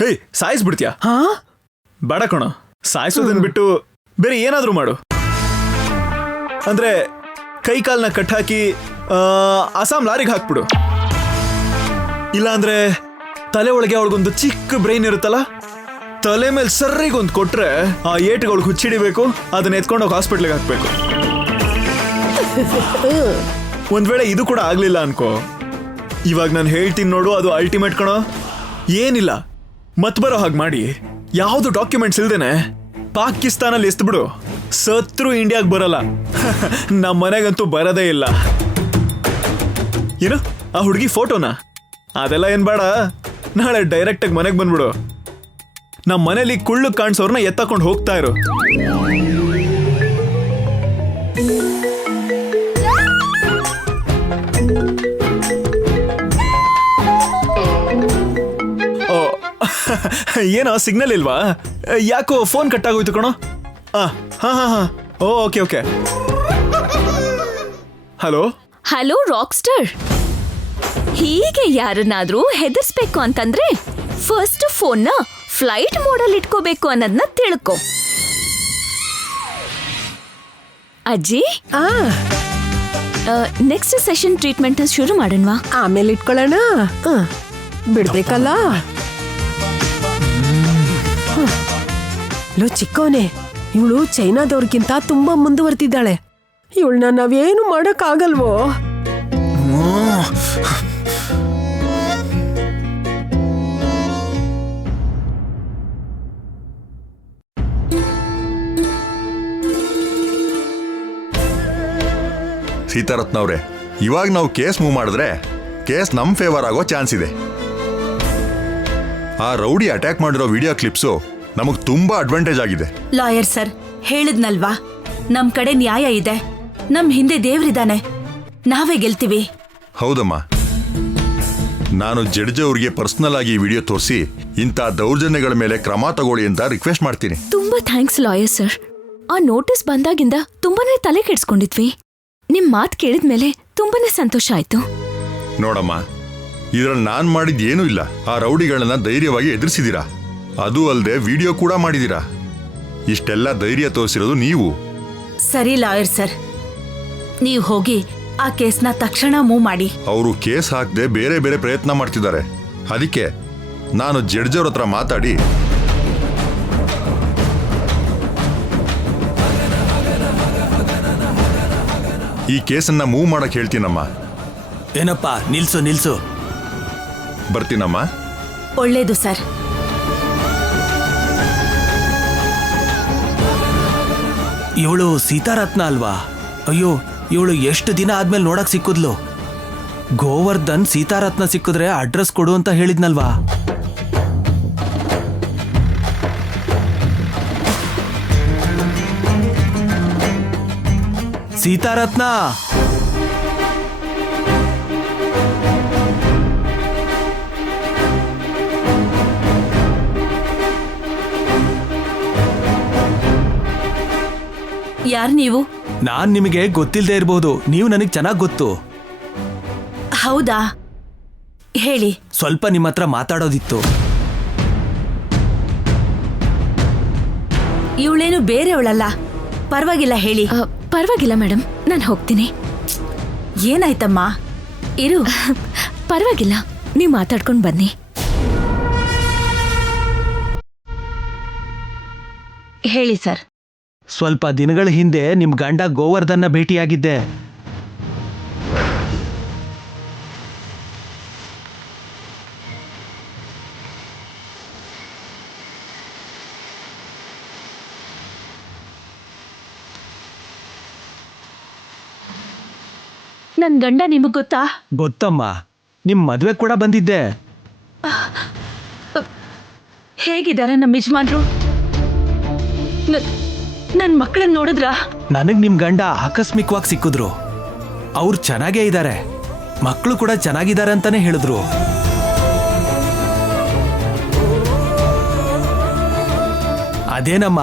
ಹೇ ಸಾಯಿಸ್ಬಿಡ್ತೀಯಾ? ಬೇಡ ಕಣೋ, ಸಾಯಿಸೋದನ್ ಬಿಟ್ಟು ಬೇರೆ ಏನಾದ್ರೂ ಮಾಡು. ಅಂದ್ರೆ ಕೈ ಕಾಲ್ನ ಕಟ್ಟಾಕಿ ಅಸ್ಸಾಂ ಲಾರಿಗೆ ಹಾಕ್ಬಿಡು. ಇಲ್ಲ ಅಂದ್ರೆ ತಲೆ ಒಳಗೆ ಅವಳಿಗೊಂದು ಚಿಕ್ಕ ಬ್ರೈನ್ ಇರುತ್ತಲ್ಲ, ತಲೆ ಮೇಲೆ ಸರ್ರಿಗೊಂದು ಕೊಟ್ರೆ ಆ ಏಟ್ಗಳಿಗೆ ಹುಚ್ಚಿಡಿಬೇಕು, ಅದನ್ನ ಎತ್ಕೊಂಡು ಹೋಗಿ ಹಾಸ್ಪಿಟ್ಲಿಗೆ ಹಾಕ್ಬೇಕು. ಒಂದ್ ವೇಳೆ ಇದು ಕೂಡ ಆಗ್ಲಿಲ್ಲ ಅನ್ಕೋ, ಇವಾಗ ನಾನು ಹೇಳ್ತೀನಿ ನೋಡು, ಅದು ಅಲ್ಟಿಮೇಟ್ ಕಣೋ. ಏನಿಲ್ಲ, ಮತ್ ಬರೋ ಹಾಗೆ ಮಾಡಿ ಯಾವ್ದು ಡಾಕ್ಯುಮೆಂಟ್ಸ್ ಇಲ್ದೇನೆ ಪಾಕಿಸ್ತಾನಲ್ಲಿ ಎಸ್ಬಿಡು. ಸತ್ರು ಇಂಡಿಯಾಗ್ ಬರಲ್ಲ. ನಮ್ಮ ಮನೆಗಂತೂ ಬರದೇ ಇಲ್ಲ. ಏನು ಆ ಹುಡುಗಿ ಫೋಟೋನಾ? ಅದೆಲ್ಲ ಏನ್ ಬೇಡ, ನಾಳೆ ಡೈರೆಕ್ಟ್ ಆಗಿ ಮನೆಗೆ ಬಂದ್ಬಿಡು. ನಮ್ಮ ಮನೇಲಿ ಕುಳ್ಳು ಕಾಣಿಸೋರ್ನ ಎತ್ತಕೊಂಡು ಹೋಗ್ತಾ ಇರು. ಏನೋ ಸಿಗ್ನಲ್ ಇಲ್ವಾ? ಯಾಕೋ ಫೋನ್ ಕಟ್ ಆಗೋಯ್ತು ಕಣೋ. Okay okay. Hello hello rock star, ಹೀಗೆ ಯಾರನ್ನಾದ್ರೂ ಹೆದರ್ಸ್ಬೇಕು ಅಂತಂದ್ರೆ ಫಸ್ಟ್ ಫೋನ್ನ ಫ್ಲೈಟ್ ಮೋಡಲ್ಲಿ ಇಟ್ಕೋಬೇಕು ಅನ್ನೋದನ್ನ ತಿಳ್ಕೊ. ಅಜ್ಜಿ, ನೆಕ್ಸ್ಟ್ ಸೆಷನ್ ಟ್ರೀಟ್ಮೆಂಟ್ ಶುರು ಮಾಡೋಣವಾ? ಆಮೇಲೆ ಇಟ್ಕೊಳ್ಳೋಣ, ಬಿಡ್ಬೇಕಲ್ಲ. ಲೋ ಚಿಕ್ಕವನೇ, ಇವಳು ಚೈನಾದವ್ರಿಗಿಂತ ತುಂಬಾ ಮುಂದುವರೆದಿದ್ದಾಳೆ. ಇವಳನ್ನ ನಾವೇನು ಮಾಡಕ್ ಆಗಲ್ವೋ? ಸೀತಾರತ್ನ ಅವ್ರೆ, ಇವಾಗ ನಾವು ಕೇಸ್ ಮೂವ್ ಮಾಡಿದ್ರೆ ಕೇಸ್ ನಮ್ ಫೇವರ್ ಆಗೋ ಚಾನ್ಸ್ ಇದೆ. ಆ ರೌಡಿ ಅಟ್ಯಾಕ್ ಮಾಡಿರೋ ವಿಡಿಯೋ ಕ್ಲಿಪ್ಸು ನಮಗ್ ತುಂಬಾ ಅಡ್ವಾಂಟೇಜ್ ಆಗಿದೆ. ಲಾಯರ್ ಸರ್ ಹೇಳಿದ್ನಲ್ವಾ, ನಮ್ ಕಡೆ ನ್ಯಾಯ ಇದೆ, ನಮ್ ಹಿಂದೆ ದೇವ್ರಿದಾನೆ, ನಾವೇ ಗೆಲ್ತೀವಿ. ಹೌದಮ್ಮ, ನಾನು ಜಡ್ಜ್ ಅವ್ರಿಗೆ ಪರ್ಸನಲ್ ಆಗಿ ವಿಡಿಯೋ ತೋರಿಸಿ ಇಂಥ ದೌರ್ಜನ್ಯಗಳ ಮೇಲೆ ಕ್ರಮ ತಗೊಳ್ಳಿ ಅಂತ ರಿಕ್ವೆಸ್ಟ್ ಮಾಡ್ತೀನಿ. ತುಂಬಾ ಥ್ಯಾಂಕ್ಸ್ ಲಾಯರ್ ಸರ್. ಆ ನೋಟಿಸ್ ಬಂದಾಗಿಂದ ತುಂಬಾನೇ ತಲೆ ಕೆಡ್ಸ್ಕೊಂಡಿದ್ವಿ. ನಿಮ್ ಮಾತ್ ಕೇಳಿದ್ಮೇಲೆ ತುಂಬಾನೇ ಸಂತೋಷ ಆಯ್ತು. ನೋಡಮ್ಮ, ಇದ್ರಲ್ಲಿ ನಾನ್ ಮಾಡಿದ್ ಏನೂ ಇಲ್ಲ. ಆ ರೌಡಿಗಳನ್ನ ಧೈರ್ಯವಾಗಿ ಎದುರಿಸಿದೀರಾ, ಅದು ಅಲ್ಲದೆ ವಿಡಿಯೋ ಕೂಡ ಮಾಡಿದೀರಾ. ಇಷ್ಟೆಲ್ಲ ಧೈರ್ಯ ತೋರಿಸಿರೋದು ನೀವು. ಸರಿ ಲಾಯರ್ ಸರ್, ನೀವು ಹೋಗಿ ಆ ಕೇಸ್ನ ತಕ್ಷಣ ಮೂವ್ ಮಾಡಿ. ಅವರು ಕೇಸ್ ಹಾಕದೆ ಬೇರೆ ಬೇರೆ ಪ್ರಯತ್ನ ಮಾಡ್ತಿದ್ದಾರೆ. ಅದಕ್ಕೆ ನಾನು ಜಡ್ಜ್ ಅವ್ರ ಹತ್ರ ಮಾತಾಡಿ ಈ ಕೇಸನ್ನ ಮೂವ್ ಮಾಡಕ್ ಹೇಳ್ತೀನಮ್ಮ. ಏನಪ್ಪ, ನಿಲ್ಸು. ಬರ್ತೀನಮ್ಮ. ಒಳ್ಳೇದು ಸರ್. ಇವಳು ಸೀತಾರತ್ನ ಅಲ್ವಾ? ಅಯ್ಯೋ, ಇವಳು ಎಷ್ಟು ದಿನ ಆದ್ಮೇಲೆ ನೋಡಕ್ ಸಿಕ್ಕುದ್ಲು. ಗೋವರ್ಧನ್ ಸೀತಾರತ್ನ ಸಿಕ್ಕಿದ್ರೆ ಅಡ್ರೆಸ್ ಕೊಡು ಅಂತ ಹೇಳಿದ್ನಲ್ವಾ? ಸೀತಾರತ್ನ, ಯಾರು ನೀವು? ನಾನ್ ನಿಮಗೆ ಗೊತ್ತಿಲ್ಲದೆ ಇರಬಹುದು, ನೀವು ನನಗೆ ಚೆನ್ನಾಗಿ ಗೊತ್ತು. ಹೌದಾ, ಹೇಳಿ. ಸ್ವಲ್ಪ ನಿಮ್ಮ ಹತ್ರ ಮಾತಾಡೋದಿತ್ತು. ಇವಳೇನು ಬೇರೆಯವಳಲ್ಲ, ಪರವಾಗಿಲ್ಲ ಹೇಳಿ. ಪರವಾಗಿಲ್ಲ ಮೇಡಮ್, ನಾನು ಹೋಗ್ತೀನಿ. ಏನಾಯ್ತಮ್ಮ? ಇರು. ಪರವಾಗಿಲ್ಲ, ನೀವು ಮಾತಾಡ್ಕೊಂಡು ಬನ್ನಿ. ಹೇಳಿ ಸರ್. ಸ್ವಲ್ಪ ದಿನಗಳ ಹಿಂದೆ ನಿಮ್ ಗಂಡ ಗೋವರ್ಧನ್ನ ಭೇಟಿಯಾಗಿದ್ದೆ. ನನ್ ಗಂಡ ನಿಮಗ್ ಗೊತ್ತಾ? ಗೊತ್ತಮ್ಮ, ನಿಮ್ ಮದ್ವೆ ಕೂಡ ಬಂದಿದ್ದೆ. ಹೇಗಿದ್ದಾರೆ ನಮ್ಮ ಯಜಮಾನ್ರು? ನನ್ ಮಕ್ಕಳನ್ನ ನೋಡಿದ್ರ? ನನಗ್ ನಿಮ್ ಗಂಡ ಆಕಸ್ಮಿಕವಾಗಿ ಸಿಕ್ಕಿದ್ರು. ಅವ್ರು ಚೆನ್ನಾಗೇ ಇದ್ದಾರೆ, ಮಕ್ಕಳು ಕೂಡ ಚೆನ್ನಾಗಿದ್ದಾರೆ ಅಂತಾನೆ ಹೇಳಿದ್ರು. ಅದೇನಮ್ಮ,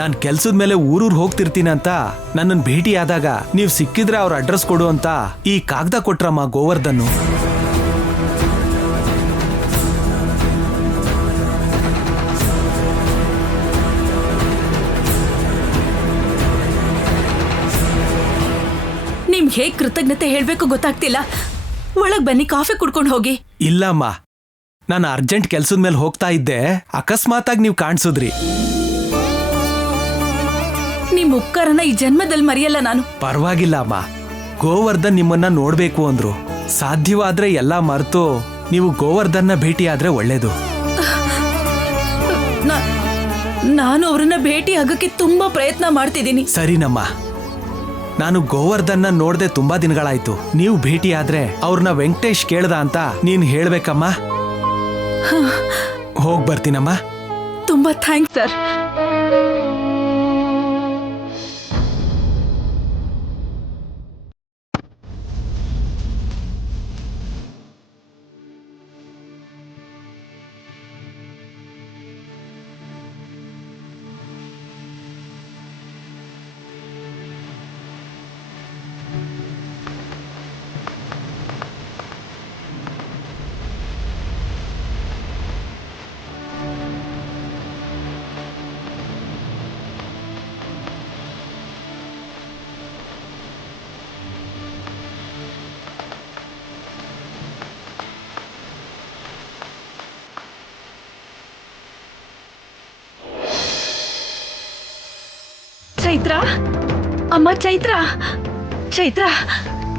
ನಾನ್ ಕೆಲ್ಸದ ಮೇಲೆ ಊರೂರ್ ಹೋಗ್ತಿರ್ತೀನಂತ ನನ್ನನ್ನು ಭೇಟಿಯಾದಾಗ ನೀವ್ ಸಿಕ್ಕಿದ್ರೆ ಅವ್ರ ಅಡ್ರೆಸ್ ಕೊಡು ಅಂತ ಈ ಕಾಗದ ಕೊಟ್ರಮ್ಮ ಗೋವರ್ಧನ್. ನಿಮ್ಗೆ ಹೇಗ್ ಕೃತಜ್ಞತೆ ಹೇಳ್ಬೇಕು ಗೊತ್ತಾಗ್ತಿಲ್ಲ. ಒಳಗ್ ಬನ್ನಿ, ಕಾಫಿ ಕುಡ್ಕೊಂಡು ಹೋಗಿ. ಇಲ್ಲಮ್ಮ, ನಾನು ಅರ್ಜೆಂಟ್ ಕೆಲ್ಸದ ಮೇಲೆ ಹೋಗ್ತಾ ಇದ್ದೆ, ಅಕಸ್ಮಾತಾಗಿ ನೀವು ಕಾಣಿಸಿದ್ರಿ. ನಿಮ್ ಉಪಕಾರನ ಈ ಜನ್ಮದಲ್ಲಿ ಮರೆಯಲ್ಲ ನಾನು. ಪರವಾಗಿಲ್ಲ ಅಮ್ಮ, ಗೋವರ್ಧನ್ ನಿಮ್ಮನ್ನ ನೋಡ್ಬೇಕು ಅಂದ್ರು. ಸಾಧ್ಯವಾದ್ರೆ ಎಲ್ಲ ಮರೆತು ನೀವು ಗೋವರ್ಧನ್ನ ಭೇಟಿ ಆದ್ರೆ ಒಳ್ಳೇದು. ನಾನು ಅವ್ರನ್ನ ಭೇಟಿ ಆಗಕ್ಕೆ ತುಂಬಾ ಪ್ರಯತ್ನ ಮಾಡ್ತಿದ್ದೀನಿ. ಸರಿನಮ್ಮ, ನಾನು ಗೋವರ್ಧನ್ನ ನೋಡ್ದೆ ತುಂಬಾ ದಿನಗಳಾಯ್ತು. ನೀವು ಭೇಟಿ ಆದ್ರೆ ಅವ್ರನ್ನ ವೆಂಕಟೇಶ್ ಕೇಳ್ದ ಅಂತ ನೀನ್ ಹೇಳ್ಬೇಕಮ್ಮ. ಹೋಗ್ ಬರ್ತೀನಮ್ಮ. ತುಂಬಾ ಥ್ಯಾಂಕ್ಸ್ ಸರ್. ಚೈತ್ರ, ಅಮ್ಮ ಚೈತ್ರ, ಚೈತ್ರ,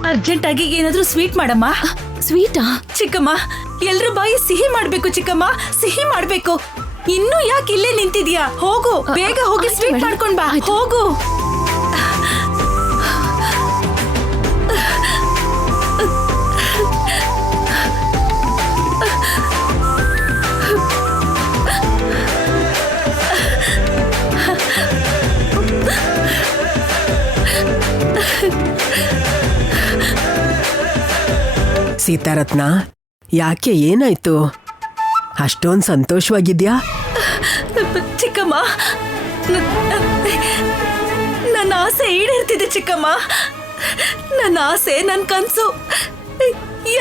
ಅರ್ಜೆಂಟ್ ಆಗಿ ಏನಾದ್ರೂ ಸ್ವೀಟ್ ಮಾಡಮ್ಮ. ಸ್ವೀಟಾ? ಚಿಕ್ಕಮ್ಮ, ಎಲ್ರ ಬಾಯಿ ಸಿಹಿ ಮಾಡ್ಬೇಕು ಚಿಕ್ಕಮ್ಮ, ಸಿಹಿ ಮಾಡ್ಬೇಕು. ಇನ್ನೂ ಯಾಕೆ ಇಲ್ಲೇ ನಿಂತಿದ್ಯಾ? ಹೋಗು, ಬೇಗ ಹೋಗಿ ಆಯ್ತು ಸ್ವೀಟ್ ಮೇಡಮ್. ಮಾಡ್ಕೊಂಡ್ ಬಾ. ಆಯ್ತು. ಹೋಗು. ಸೀತಾರತ್ನ, ಯಾಕೆ ಏನಾಯ್ತು? ಅಷ್ಟೊಂದು ಸಂತೋಷವಾಗಿದ್ಯಾ? ಚಿಕ್ಕಮ್ಮ, ನನ್ನ ಆಸೆ ಈಡೇರ್ತಿದೆ ಚಿಕ್ಕಮ್ಮ. ನನ್ನ ಆಸೆ, ನನ್ನ ಕನ್ಸು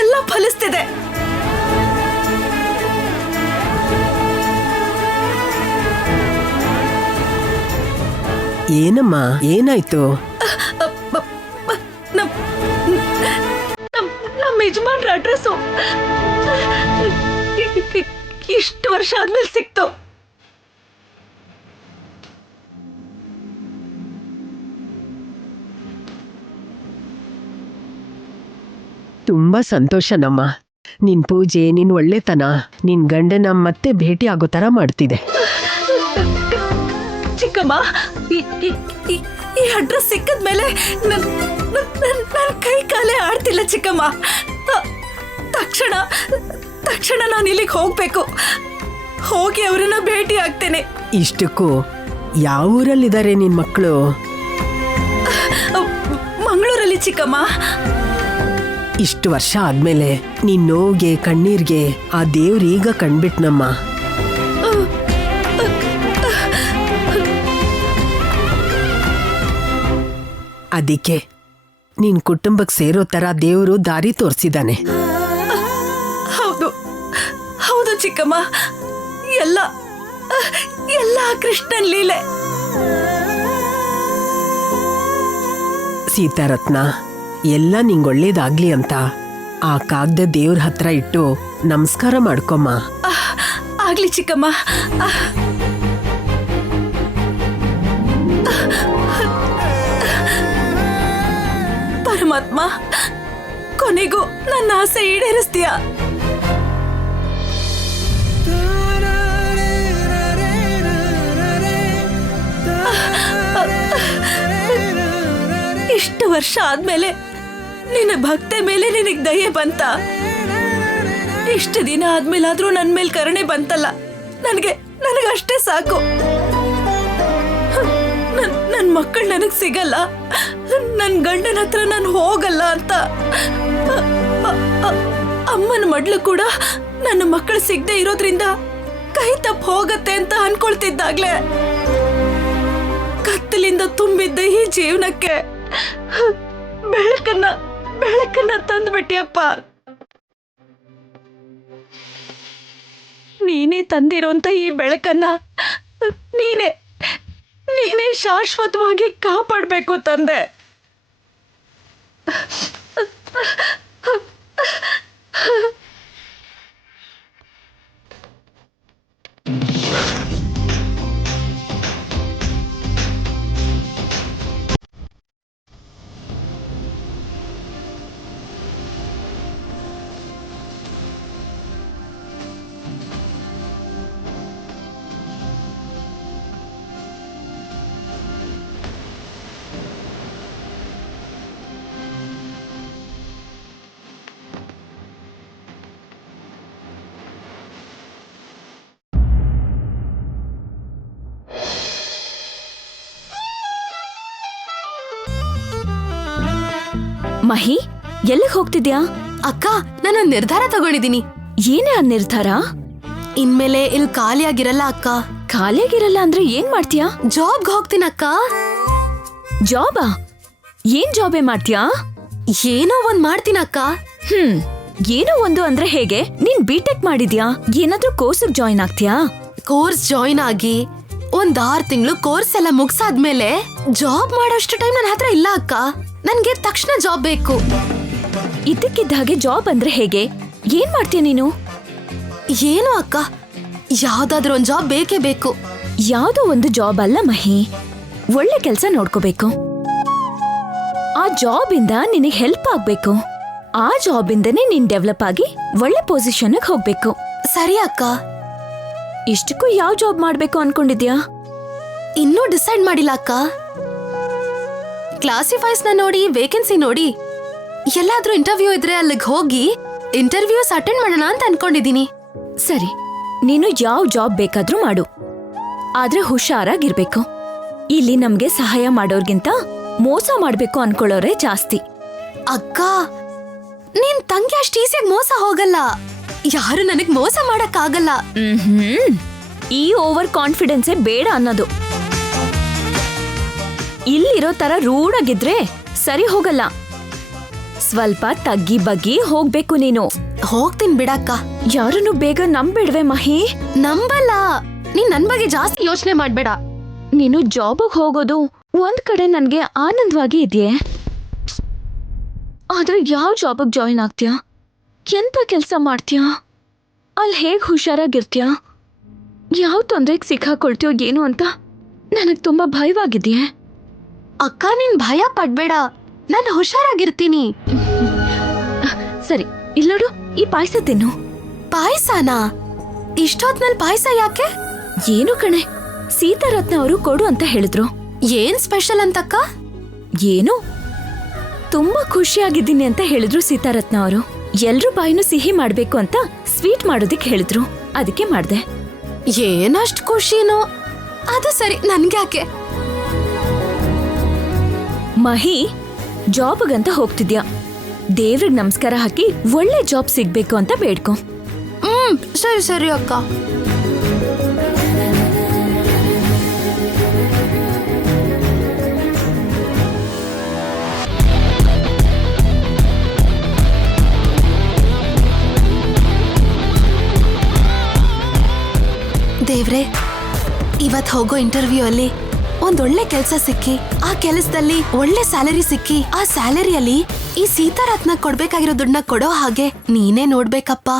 ಎಲ್ಲ ಫಲಿಸ್ತಿದೆ. ಏನಮ್ಮ, ಏನಾಯ್ತು? ನಮ್ಮ ಯಜಮಾನ್ರ ಅಡ್ರೆಸ್ಸು ಇಷ್ಟು ವರ್ಷ ಆದ್ಮೇಲೆ ಸಿಕ್ತು. ತುಂಬಾ ಸಂತೋಷನಮ್ಮ. ನಿನ್ ಪೂಜೆ, ನಿನ್ ಒಳ್ಳೆತನ ನಿನ್ ಗಂಡನ ಮತ್ತೆ ಭೇಟಿ ಆಗೋ ತರ ಮಾಡ್ತಿದೆ. ಚಿಕ್ಕಮ್ಮ, ಈ ಅಡ್ರೆಸ್ ಸಿಕ್ಕದ್ಮೇಲೆ ನನ್ನ ಕೈ ಕಾಲೇ ಆಡ್ತಿಲ್ಲ ಚಿಕ್ಕಮ್ಮ. ತಕ್ಷಣ ನಾನು ಇಲ್ಲಿಗೆ ಹೋಗ್ಬೇಕು. ಹೋಗಿ ಅವರನ್ನ ಭೇಟಿ ಆಗ್ತೇನೆ. ಇಷ್ಟಕ್ಕೂ ಯಾವ ಊರಲ್ಲಿದ್ದಾರೆ ನಿನ್ ಮಕ್ಕಳು? ಮಂಗಳೂರಲ್ಲಿ ಚಿಕ್ಕಮ್ಮ. ಇಷ್ಟು ವರ್ಷ ಆದ್ಮೇಲೆ ನಿನ್ ನೋವಿಗೆ ಕಣ್ಣೀರ್ಗೆ ಆ ದೇವ್ರೀಗ ಕಣ್ಬಿಟ್ನಮ್ಮ. ಅದಕ್ಕೆ ನಿನ್ ಕುಟುಂಬಕ್ಕೆ ಸೇರೋ ತರ ದೇವರು ದಾರಿ ತೋರಿಸಿದಾನೆ. ಹೌದು ಚಿಕ್ಕಮ್ಮ, ಎಲ್ಲ ಕೃಷ್ಣನ್ ಲೀಲೆ. ಸೀತಾರತ್ನ, ಎಲ್ಲ ನಿಂಗೊಳ್ಳೇದಾಗ್ಲಿ ಅಂತ ಆ ಕಾಗ್ದ ದೇವ್ರ ಹತ್ರ ಇಟ್ಟು ನಮಸ್ಕಾರ ಮಾಡ್ಕೊಮ್ಮ. ಆಗ್ಲಿ ಚಿಕ್ಕಮ್ಮ. ಪರಮಾತ್ಮ, ಕೊನೆಗೂ ನನ್ನ ಆಸೆ ಈಡೇರಿಸ್ತೀಯ. ಇಷ್ಟು ವರ್ಷ ಆದ್ಮೇಲೆ ನಿನ್ನ ಭಕ್ತೆ ಮೇಲೆ ನಿನಗ್ ದಯೆ ಬಂತ. ಇಷ್ಟು ದಿನ ಆದ್ಮೇಲಾದ್ರೂ ನನ್ ಮೇಲೆ ಕರುಣೆ ಬಂತಲ್ಲ, ನನಗಷ್ಟೇ ಸಾಕು. ನನ್ ಮಕ್ಕಳು ನನಗ್ ಸಿಗಲ್ಲ, ನನ್ ಗಂಡನ ಹತ್ರ ನಾನು ಹೋಗಲ್ಲ ಅಂತ ಅಮ್ಮನ ಮಡ್ಲು ಕೂಡ ನನ್ನ ಮಕ್ಕಳು ಸಿಗದೆ ಇರೋದ್ರಿಂದ ಕೈ ತಪ್ಪ ಹೋಗತ್ತೆ ಅಂತ ಅನ್ಕೊಳ್ತಿದ್ದಾಗ್ಲೆ ಕತ್ತಲಿಂದ ತುಂಬಿದ್ದ ಈ ಜೀವನಕ್ಕೆ ಬೆಳಕನ್ನ ತಂದ್ಬಿಟ್ಟಿಯಪ್ಪ. ನೀನೇ ತಂದಿರೋಂತ ಈ ಬೆಳಕನ್ನ ನೀನೇ ಶಾಶ್ವತವಾಗಿ ಕಾಪಾಡ್ಬೇಕು ತಂದೆ. ಮಹಿ ಎಲ್ಲಿಗೆ ಹೋಗ್ತಿದ್ಯಾ? ಅಕ್ಕ ನಾನೊಂದ್ ನಿರ್ಧಾರ ತಗೊಂಡಿದೀನಿ. ಏನೇ ಆ ನಿರ್ಧಾರ? ಇನ್ಮೇಲೆ ಇಲ್ಲಿ ಖಾಲಿಯಾಗಿರಲ್ಲ ಅಕ್ಕ. ಖಾಲಿಯಾಗಿರಲ್ಲ ಅಂದ್ರೆ ಏನ್ ಮಾಡ್ತೀಯಾ? ಜಾಬ್ಗೆ ಹೋಗ್ತೀನಕ್ಕ. ಜಾಬಾ? ಏನ್ ಜಾಬೇ ಮಾಡ್ತೀಯಾ? ಏನೋ ಒಂದ್ ಮಾಡ್ತೀನಕ್ಕ. ಏನೋ ಒಂದು ಅಂದ್ರೆ ಹೇಗೆ? ನೀನ್ ಬಿಟೆಕ್ ಮಾಡಿದ್ಯಾ? ಏನಾದ್ರೂ ಕೋರ್ಸ್ ಜಾಯಿನ್ ಆಗ್ತೀಯಾ? ಕೋರ್ಸ್ ಜಾಯಿನ್ ಆಗಿ ಒಂದ್ 6 ತಿಂಗಳು ಕೋರ್ಸ್ ಎಲ್ಲ ಮುಗ್ಸಾದ್ಮೇಲೆ ಜಾಬ್ ಮಾಡೋಷ್ಟು ಟೈಮ್ ನನ್ನ ಹತ್ರ ಇಲ್ಲ ಅಕ್ಕ. ನನ್ಗೆ ತಕ್ಷಣ ಜಾಬ್ ಬೇಕು. ಇದಕ್ಕಿದ್ದ ಹಾಗೆ ಜಾಬ್ ಅಂದ್ರೆ ಹೇಗೆ? ಏನ್ ಮಾಡ್ತೀಯ ನೀನು? ಏನು ಅಕ್ಕ, ಯಾವ್ದಾದ್ರೂ ಒಂದ್ ಜಾಬ್ ಬೇಕೇ ಬೇಕು. ಯಾವ್ದೋ ಒಂದು ಜಾಬ್ ಅಲ್ಲ ಮಹಿ, ಒಳ್ಳೆ ಕೆಲ್ಸ ನೋಡ್ಕೋಬೇಕು. ಆ ಜಾಬ್ ಇಂದ ನಿನಗೆ ಹೆಲ್ಪ್ ಆಗ್ಬೇಕು. ಆ ಜಾಬ್ ಇಂದನೇ ನೀನ್ ಡೆವಲಪ್ ಆಗಿ ಒಳ್ಳೆ ಪೊಸಿಷನ್ ಹೋಗ್ಬೇಕು. ಸರಿ ಅಕ್ಕ. ಇಷ್ಟಕ್ಕೂ ಯಾವ ಜಾಬ್ ಮಾಡ್ಬೇಕು ಅನ್ಕೊಂಡಿದ್ಯಾ? ಇನ್ನೂ ಡಿಸೈಡ್ ಮಾಡಿಲ್ಲ ಅಕ್ಕ. ಕ್ಲಾಸಿಫೈಸ್ ನ ನೋಡಿ, ವೇಕೆನ್ಸಿ ನೋಡಿ, ಎಲ್ಲಾದ್ರೂ ಇಂಟರ್ವ್ಯೂ ಇದ್ರೆ ಅಲ್ಲಿಗೆ ಹೋಗಿ ಇಂಟರ್ವ್ಯೂಸ್ ಅಟೆಂಡ್ ಮಾಡೋಣ ಅಂತ ಅನ್ಕೊಂಡಿದೀನಿ. ಸರಿ, ನೀನು ಯಾವ ಜಾಬ್ ಬೇಕಾದ್ರೂ ಮಾಡು, ಆದ್ರೆ ಹುಷಾರಾಗಿರ್ಬೇಕು. ಇಲ್ಲಿ ನಮ್ಗೆ ಸಹಾಯ ಮಾಡೋರ್ಗಿಂತ ಮೋಸ ಮಾಡ್ಬೇಕು ಅನ್ಕೊಳ್ಳೋರೆ ಜಾಸ್ತಿ. ಅಕ್ಕ, ನಿನ್ ತಂಗಿ ಅಷ್ಟು ಈಸಿಯಾಗಿ ಮೋಸ ಹೋಗಲ್ಲ. ಯಾರು ನನಗ್ ಮೋಸ ಮಾಡಕ್ ಆಗಲ್ಲ. ಈ ಓವರ್ ಕಾನ್ಫಿಡೆನ್ಸೇ ಬೇಡ ಅನ್ನೋದು. ಇಲ್ಲಿರೋ ತರ ರೂಢಾಗಿದ್ರೆ ಸರಿ ಹೋಗಲ್ಲ. ಸ್ವಲ್ಪ ತಗ್ಗಿ ಬಗ್ಗಿ ಹೋಗ್ಬೇಕು ನೀನು. ಹೋಗ್ತೀನಿ ಬಿಡಕ್ಕ. ಯಾರನ್ನು ಬೇಗ ನಂಬಿಡ್ವೆ ಮಹಿ. ನಂಬಲ್ಲ. ನೀನ್ ನನ್ ಬಗ್ಗೆ ಜಾಸ್ತಿ ಯೋಚನೆ ಮಾಡ್ಬೇಡ. ನೀನು ಜಾಬಿಗೆ ಹೋಗೋದು ಒಂದ್ ಕಡೆ ನನ್ಗೆ ಆನಂದವಾಗಿ ಇದೆಯೇ, ಆದ್ರೆ ಯಾವ ಜಾಬಿಗೆ ಜಾಯಿನ್ ಆಗ್ತೀಯಾ? ಎಂತ ಕೆಲ್ಸ ಮಾಡ್ತೀಯಾ? ಅಲ್ಲಿ ಹೇಗ್ ಹುಷಾರಾಗಿರ್ತೀಯಾ? ಯಾವ ತೊಂದ್ರೆಗೆ ಸಿಕ್ಕಾಕೊಳ್ತೀಯೋ ಏನು ಅಂತ ನನಗ್ ತುಂಬಾ ಭಯವಾಗಿದೆಯೇ. ಅಕ್ಕ, ನೀನ್ ಭಯ ಪಡ್ಬೇಡ, ನಾನು ಹುಷಾರಾಗಿರ್ತೀನಿ. ಸರಿ, ಇಲ್ಲೋಡು, ಈ ಪಾಯಸ ತಿನ್ನು. ಪಾಯಸನಾ? ಇಷ್ಟೊತ್ನಲ್ಲಿ ಪಾಯಸ ಯಾಕೆ? ಏನು ಕಣೆ, ಸೀತಾರತ್ನ ಅವರು ಕೊಡು ಅಂತ ಹೇಳಿದ್ರು. ಏನ್ ಸ್ಪೆಷಲ್ ಅಂತಕ್ಕ? ಏನು, ತುಂಬಾ ಖುಷಿಯಾಗಿದ್ದೀನಿ ಅಂತ ಹೇಳಿದ್ರು ಸೀತಾರತ್ನ ಅವರು. ಎಲ್ರೂ ಬಾಯಿನೂ ಸಿಹಿ ಮಾಡ್ಬೇಕು ಅಂತ ಸ್ವೀಟ್ ಮಾಡೋದಿಕ್ ಹೇಳಿದ್ರು, ಅದಕ್ಕೆ ಮಾಡ್ದೆ. ಏನಷ್ಟು ಖುಷಿನೋ. ಅದು ಸರಿ, ನನ್ಗ್ಯಾಕೆ? ಮಹಿ, ಜಾಬ್ಗಂತ ಹೋಗ್ತಿದ್ಯಾ, ದೇವ್ರಿಗೆ ನಮಸ್ಕಾರ ಹಾಕಿ ಒಳ್ಳೆ ಜಾಬ್ ಸಿಗ್ಬೇಕು ಅಂತ ಬೇಡ್ಕೊ. ಸರಿ ಸರಿ ಅಕ್ಕ. ದೇವ್ರೆ, ಇವತ್ ಹೋಗೋ ಇಂಟರ್ವ್ಯೂ ಅಲ್ಲಿ ಒಂದೊಳ್ಳೆ ಕೆಲ್ಸ ಸಿಕ್ಕಿ, ಆ ಕೆಲಸದಲ್ಲಿ ಒಳ್ಳೆ ಸ್ಯಾಲರಿ ಸಿಕ್ಕಿ, ಆ ಸ್ಯಾಲರಿಯಲ್ಲಿ ಈ ಸೀತಾರತ್ನ ಕೊಡ್ಬೇಕಾಗಿರೋ ದುಡ್ಡನ್ನ ಕೊಡೋ ಹಾಗೆ ನೀನೇ ನೋಡ್ಬೇಕಪ್ಪ.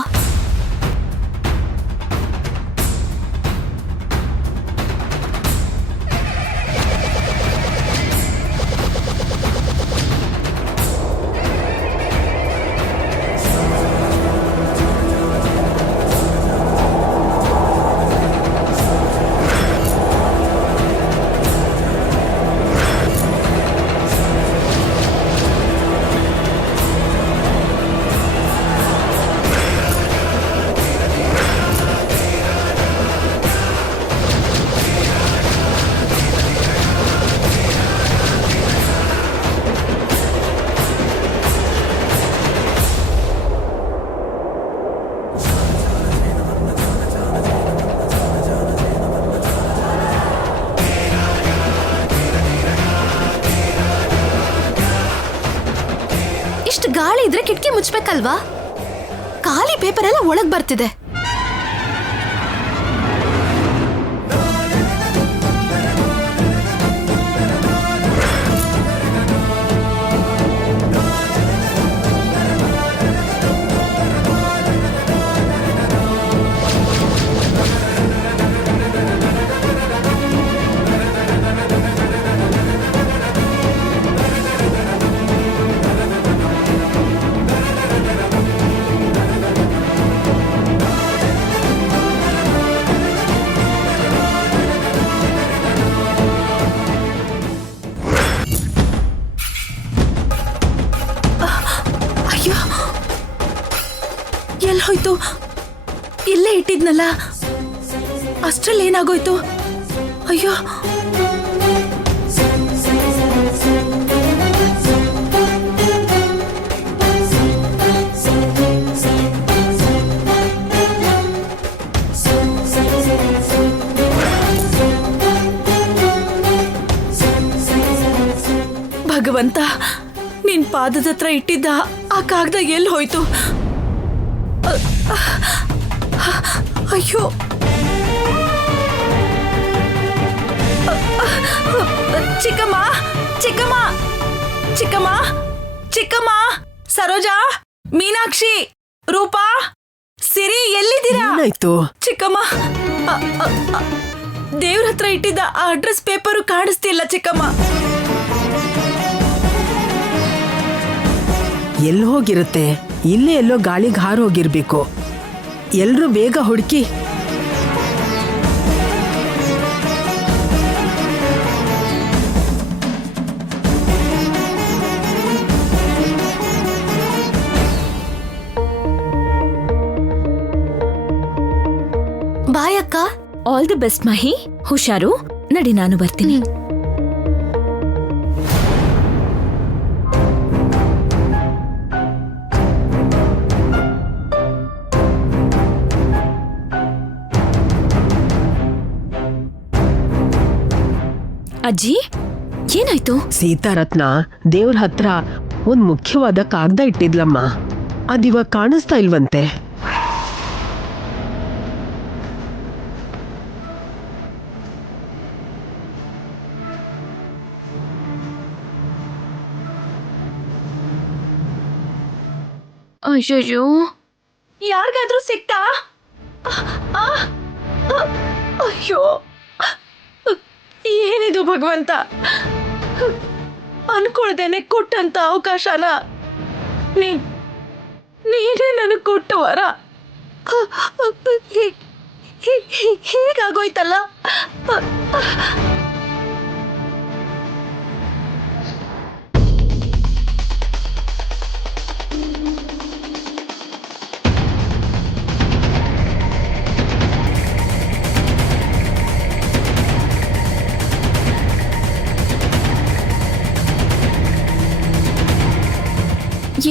ಇಷ್ಟು ಗಾಳಿ ಇದ್ರೆ ಕಿಟಕಿ ಮುಚ್ಬೇಕಲ್ವಾ? ಖಾಲಿ ಪೇಪರ್ ಎಲ್ಲ ಒಳಗ್ ಬರ್ತಿದೆ. ಎಲ್ಲಿ ಹೋಯ್ತು? ಇಲ್ಲೇ ಇಟ್ಟಿದ್ನಲ್ಲ, ಅಷ್ಟ್ರಲ್ಲಿ ಏನಾಗೋಯ್ತು? ಅಯ್ಯೋ, ಭಗವಂತ, ನಿನ್ ಪಾದದ ಹತ್ರ ಇಟ್ಟಿದ್ದ ಆ ಕಾಗದ ಎಲ್ಲಿ ಹೋಯ್ತು? ಅಯ್ಯೋ, ಚಿಕ್ಕಮ್ಮ, ಚಿಕ್ಕಮ್ಮ, ಚಿಕ್ಕಮ್ಮ, ಚಿಕ್ಕಮ್ಮ, ಸರೋಜಾ, ಮೀನಾಕ್ಷಿ, ರೂಪಾ, ಸಿರಿ, ಎಲ್ಲಿದ್ದೀರಾ? ಏನಾಯ್ತು? ಚಿಕ್ಕಮ್ಮ, ದೇವ್ರ ಹತ್ರ ಇಟ್ಟಿದ್ದ ಆ ಅಡ್ರೆಸ್ ಪೇಪರು ಕಾಣಿಸ್ತಿಲ್ಲ ಚಿಕ್ಕಮ್ಮ. ಎಲ್ಲಿ ಹೋಗಿರುತ್ತೆ? ಇಲ್ಲೇ ಎಲ್ಲೋ ಗಾಳಿಗೆ ಹಾರು ಹೋಗಿರ್ಬೇಕು. ಎಲ್ರೂ ಬೇಗ ಹುಡುಕಿ. ಬಾಯ್ ಅಕ್ಕ. ಆಲ್ ದಿ ಬೆಸ್ಟ್ ಮಹಿ. ಹುಷಾರು. ನಡಿ, ನಾನು ಬರ್ತೀನಿ. ಅಜ್ಜಿ, ಏನಾಯ್ತು? ಸೀತಾರತ್ನ ದೇವ್ರ ಹತ್ರ ಒಂದ್ ಮುಖ್ಯವಾದ ಕಾಗದ ಇಟ್ಟಿದ್ಲಮ್ಮ. ಅದಿವಾಗ ಕಾಣಿಸ್ತಾ ಇಲ್ವಂತೆ. ಅಯ್ಯೋ, ಯಾರಿಗಾದ್ರೂ ಸಿಕ್ತಾ? ಅಯ್ಯೋ, ಏನಿದು ಭಗವಂತ? ಅನ್ಕೊಳ್ದೇನೆ ಕೊಟ್ಟಂತ ಅವಕಾಶನ ನೀನೇ ನನಗೆ ಕೊಟ್ಟು ವರ. ಹೀಗಾಗೋಯ್ತಲ್ಲ.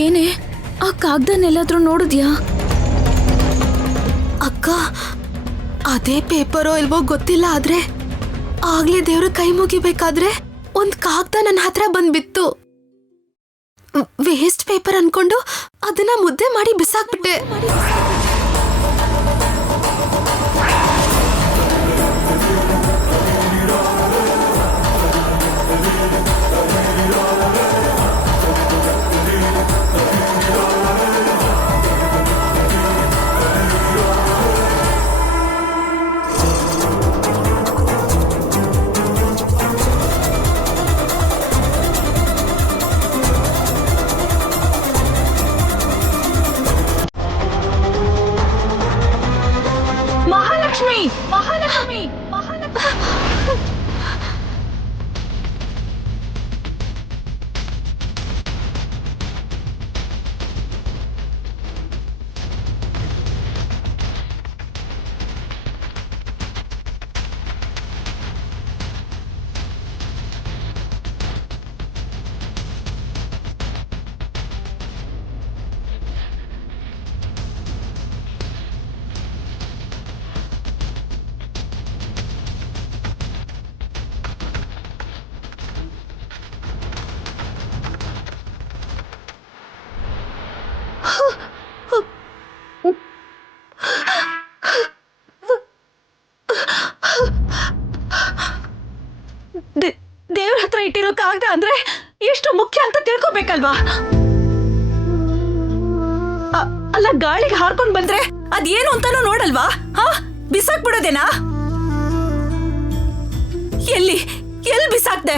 ಏನೇ, ಆ ಕಾಗ್ದನ್ನೆಲ್ಲಾದ್ರೂ ನೋಡಿದ್ಯಾ? ಅಕ್ಕ, ಅದೇ ಪೇಪರೋ ಇಲ್ವೋ ಗೊತ್ತಿಲ್ಲ, ಆದ್ರೆ ಆಗ್ಲೇ ದೇವ್ರ ಕೈ ಮುಗಿಬೇಕಾದ್ರೆ ಒಂದ್ ಕಾಗ್ದ ನನ್ನ ಹತ್ರ ಬಂದ್ಬಿತ್ತು. ವೇಸ್ಟ್ ಪೇಪರ್ ಅನ್ಕೊಂಡು ಅದನ್ನ ಮುದ್ದೆ ಮಾಡಿ ಬಿಸಾಕ್ಬಿಟ್ಟೆ. ಮಹಾಲಕ್ಷ್ಮಿ, ಮಹಾಲಕ್ಷ್ಮಿ, ಮಹಾಲಕ್ಷ್ಮಿ. ದೇವ್ರ ಹತ್ರ ಇಟ್ಟಿರೋ ಕಾಗದ ಅಂದ್ರೆ ಎಷ್ಟು ಮುಖ್ಯ ಅಂತ ತಿಳ್ಕೊಬೇಕಲ್ವಾ? ಅಲ್ಲ, ಗಾಳಿಗೆ ಹಾರ್ಕೊಂಡ್ ಬಂದ್ರೆ ಅದೇನು ಅಂತಾನೂ ನೋಡಲ್ವಾ? ಬಿಸಾಕ್ ಬಿಡೋದೇನಾ? ಎಲ್ಲಿ ಬಿಸಾಕ್ದೆ?